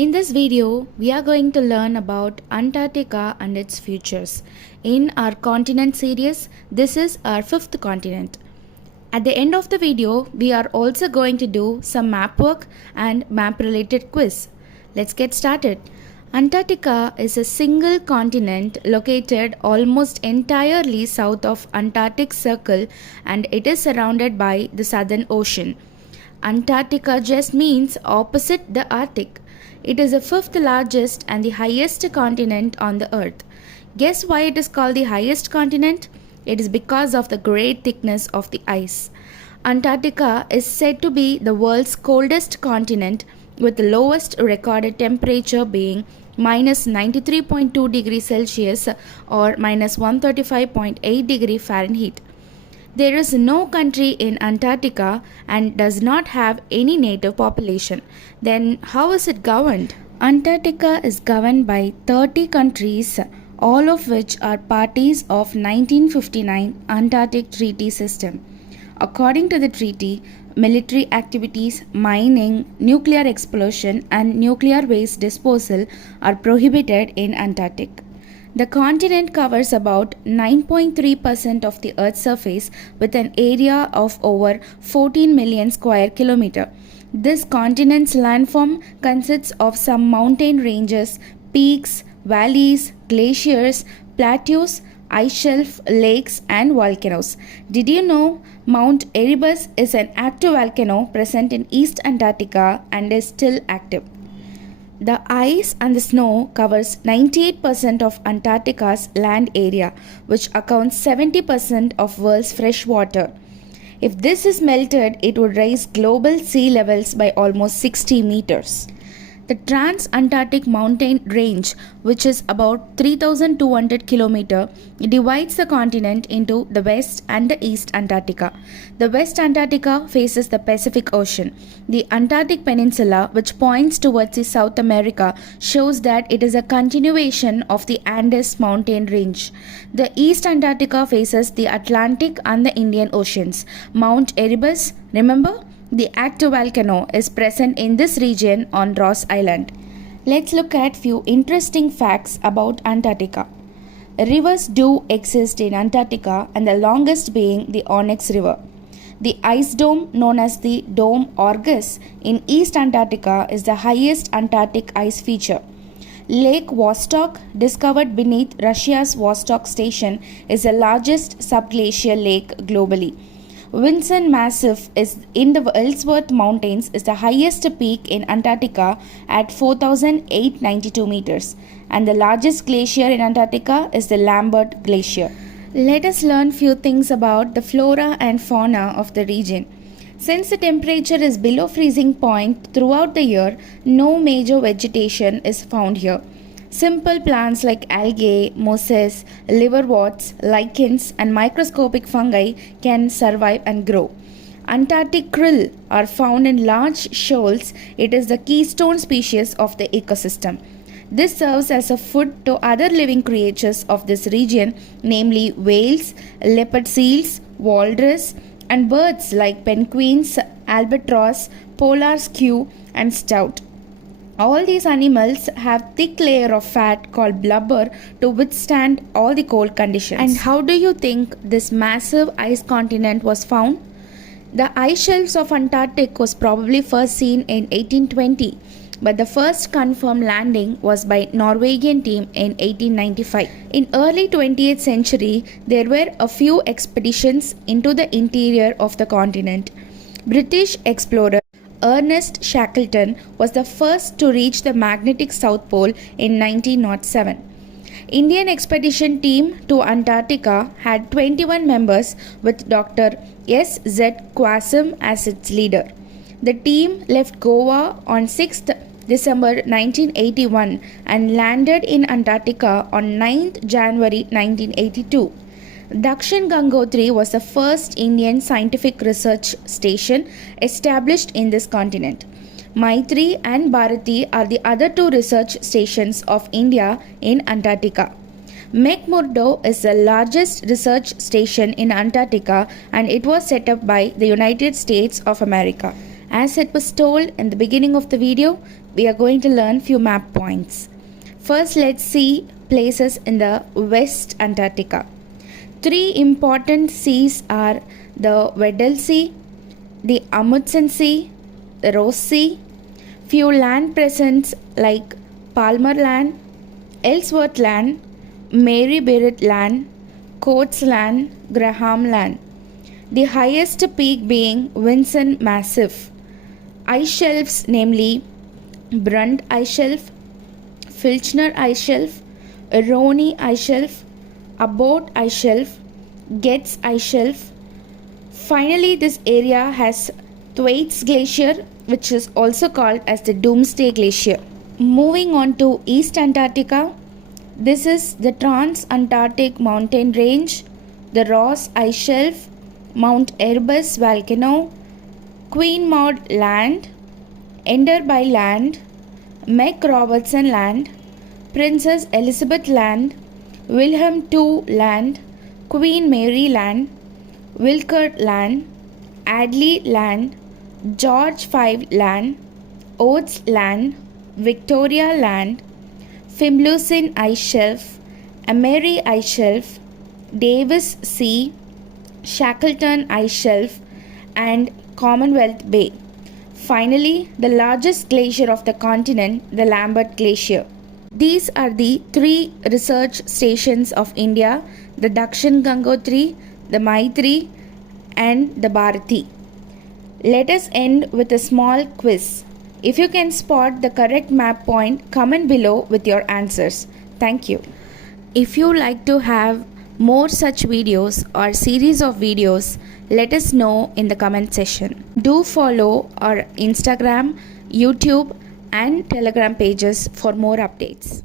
In this video, we are going to learn about Antarctica and its futures. In our continent series, this is our fifth continent. At the end of the video, we are also going to do some map work and map related quiz. Let's get started. Antarctica is a single continent located almost entirely south of Antarctic Circle, and it is surrounded by the Southern Ocean. Antarctica just means opposite the Arctic. It is the fifth largest and the highest continent on the earth. Guess why it is called the highest continent? It is because of the great thickness of the ice. Antarctica is said to be the world's coldest continent, with the lowest recorded temperature being minus 93.2 degrees Celsius or minus 135.8 degrees Fahrenheit. There is no country in Antarctica and does not have any native population. Then how is it governed? Antarctica is governed by 30 countries, all of which are parties of 1959 Antarctic Treaty System. According to the treaty, military activities, mining, nuclear explosion and nuclear waste disposal are prohibited in Antarctica. The continent covers about 9.3% of the Earth's surface with an area of over 14 million square kilometers. This continent's landform consists of some mountain ranges, peaks, valleys, glaciers, plateaus, ice shelf, lakes and volcanoes. Did you know Mount Erebus is an active volcano present in East Antarctica and is still active? The ice and the snow covers 98% of Antarctica's land area, which accounts 70% of world's fresh water. If this is melted, it would raise global sea levels by almost 60 meters. The Trans-Antarctic Mountain Range, which is about 3,200 km, divides the continent into the West and the East Antarctica. The West Antarctica faces the Pacific Ocean. The Antarctic Peninsula, which points towards the South America, shows that it is a continuation of the Andes mountain range. The East Antarctica faces the Atlantic and the Indian Oceans. Mount Erebus, remember? The active volcano is present in this region on Ross Island. Let's look at few interesting facts about Antarctica. Rivers do exist in Antarctica, and the longest being the Onyx River. The ice dome, known as the Dome Orgus in East Antarctica, is the highest Antarctic ice feature. Lake Vostok, discovered beneath Russia's Vostok station, is the largest subglacial lake globally. Vinson Massif is in the Ellsworth Mountains is the highest peak in Antarctica at 4,892 meters, and the largest glacier in Antarctica is the Lambert Glacier. Let us learn few things about the flora and fauna of the region. Since the temperature is below freezing point throughout the year, no major vegetation is found here. Simple plants like algae, mosses, liverworts, lichens and microscopic fungi can survive and grow. Antarctic krill are found in large shoals. It is the keystone species of the ecosystem. This serves as a food to other living creatures of this region, namely whales, leopard seals, walrus, and birds like penguins, albatross, polar skew, and stoat. All these animals have thick layer of fat called blubber to withstand all the cold conditions. And how do you think this massive ice continent was found? The ice shelves of Antarctic was probably first seen in 1820, but the first confirmed landing was by Norwegian team in 1895. In early 20th century, there were a few expeditions into the interior of the continent. British explorer Ernest Shackleton was the first to reach the magnetic South Pole in 1907. Indian expedition team to Antarctica had 21 members with Dr. S. Z. Quassim as its leader. The team left Goa on 6th December 1981 and landed in Antarctica on 9th January 1982. Dakshin Gangotri was the first Indian scientific research station established in this continent. Maitri and Bharati are the other two research stations of India in Antarctica. McMurdo is the largest research station in Antarctica, and it was set up by the United States of America. As it was told in the beginning of the video, we are going to learn few map points. First, let's see places in the West Antarctica. Three important seas are the Weddell Sea, the Amundsen Sea, the Ross Sea. Few land presents like Palmer Land, Ellsworth Land, Mary Barrett Land, Coates Land, Graham Land. The highest peak being Vinson Massif. Ice shelves namely Brunt Ice Shelf, Filchner Ice Shelf, Roney Ice Shelf, Abbott Ice Shelf, Getz Ice Shelf. Finally, this area has Thwaites Glacier, which is also called as the Doomsday Glacier. Moving on to East Antarctica, this is the Trans-Antarctic Mountain Range, the Ross Ice Shelf, Mount Erebus Volcano, Queen Maud Land, Enderby Land, Meg Robertson Land, Princess Elizabeth Land, Wilhelm II Land, Queen Mary Land, Wilkert Land, Adley Land, George V Land, Oates Land, Victoria Land, Fimbulcin Ice Shelf, Emery Ice Shelf, Davis Sea, Shackleton Ice Shelf, and Commonwealth Bay. Finally, the largest glacier of the continent, the Lambert Glacier. These are the three research stations of India, the Dakshin Gangotri, the Maitri, and the Bharati. Let us end with a small quiz. If you can spot the correct map point, comment below with your answers. Thank you. If you like to have more such videos or series of videos, let us know in the comment section. Do follow our Instagram, YouTube, and Telegram pages for more updates.